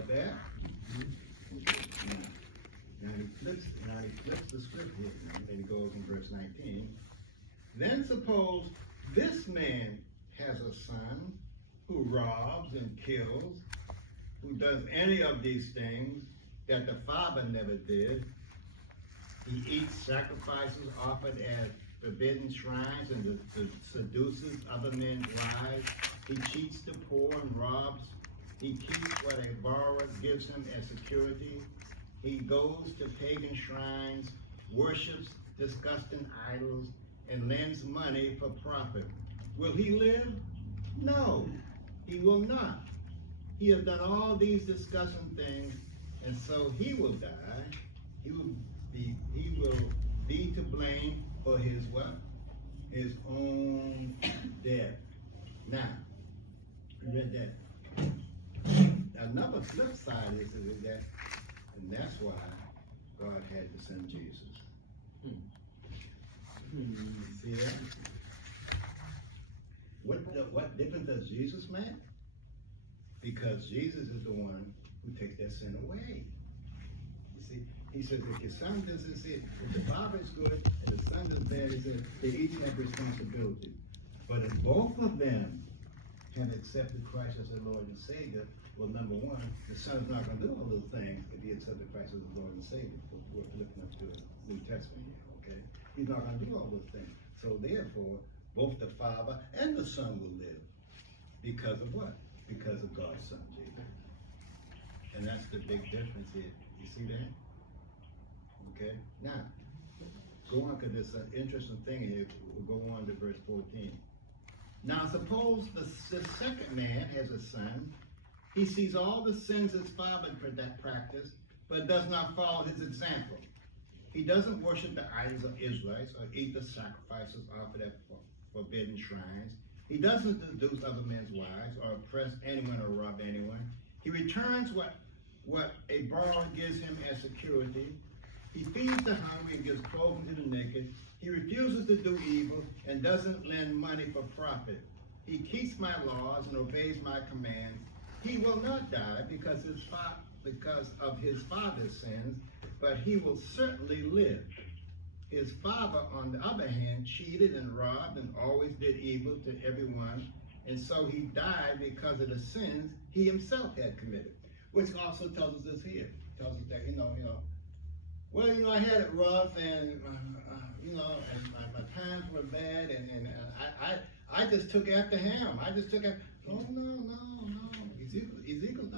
got that? Now he flips the script here. And he goes in verse 19. Then suppose this man has a son who robs and kills, who does any of these things that the father never did. He eats sacrifices offered at forbidden shrines and seduces other men's wives. He cheats the poor and robs. He keeps what a borrower gives him as security. He goes to pagan shrines, worships disgusting idols, and lends money for profit. Will he live? No, he will not. He has done all these disgusting things, and so he will die. He will be to blame for his what? His own death. Now, we read that. Another flip side is that, and that's why God had to send Jesus. See that? What difference does Jesus make? Because Jesus is the one who takes that sin away. You see, he says if your son doesn't sin, if the father is good and the son is bad, he says they each have responsibility. But if both of them have accepted Christ as their Lord and Savior, well, number one, the son is not going to do all those things if he accepted Christ as his Lord and Savior. We're looking up to the New Testament here, okay? He's not going to do all those things. So therefore, both the Father and the Son will live. Because of what? Because of God's Son, Jesus. And that's the big difference here. You see that? Okay? Now, go on, because there's an interesting thing here. We'll go on to verse 14. Now, suppose the second man has a son. He sees all the sins his father practiced, but does not follow his example. He doesn't worship the idols of Israelites or eat the sacrifices offered at forbidden shrines. He doesn't seduce other men's wives or oppress anyone or rob anyone. He returns what a borrower gives him as security. He feeds the hungry and gives clothing to the naked. He refuses to do evil and doesn't lend money for profit. He keeps my laws and obeys my commands. He will not die because of his father's sins, but he will certainly live. His father, on the other hand, cheated and robbed and always did evil to everyone, and so he died because of the sins he himself had committed. Which also tells us this here. Tells us that, I had it rough, and and my times were bad, and I just took after him. I just took after. Oh no. Ezekiel